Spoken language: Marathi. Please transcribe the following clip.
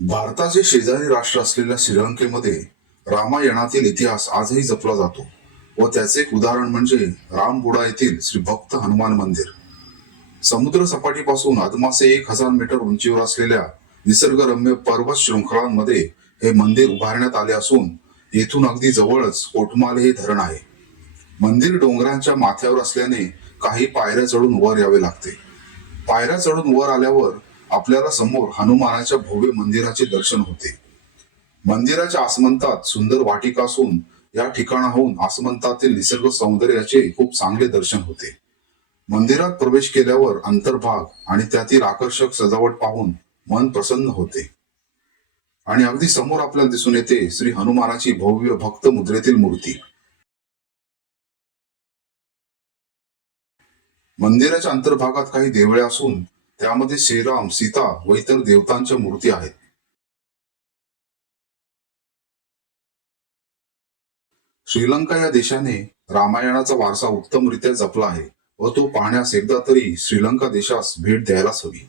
भारताचे शेजारी राष्ट्र असलेल्या श्रीलंकेमध्ये रामायणातील इतिहास आजही जपला जातो व त्याचे एक उदाहरण म्हणजे रामबुडा येथील श्री भक्त हनुमान मंदिर. समुद्र सपाटीपासून अदमासे 1000 मीटर उंचीवर असलेल्या निसर्गरम्य पर्वत शृंखलांमध्ये हे मंदिर उभारण्यात आले असून येथून अगदी जवळच कोटमाले हे धरण आहे. मंदिर डोंगरांच्या माथ्यावर असल्याने काही पायऱ्या चढून वर यावे लागते. पायऱ्या चढून वर आल्यावर आपल्याला समोर हनुमानाच्या भव्य मंदिराचे दर्शन होते. मंदिराच्या आसमंतात सुंदर वाटिका असून या ठिकाणाहून आसमंतातील निसर्ग सौंदर्याचे खूप चांगले दर्शन होते. मंदिरात प्रवेश केल्यावर अंतर्भाग आणि त्यातील आकर्षक सजावट पाहून मन प्रसन्न होते आणि अगदी समोर आपल्याला दिसून येते श्री हनुमानाची भव्य भक्त मुद्रेतील मूर्ती. मंदिराच्या अंतर्भागात काही देवळे असून त्यामध्ये श्रीराम, सीता व इतर देवतांच्या मूर्ती आहेत. श्रीलंका या देशाने रामायणाचा वारसा उत्तमरित्या जपला आहे व तो पाहण्यास एकदा तरी श्रीलंका देशास भेट द्यायलाच हवी.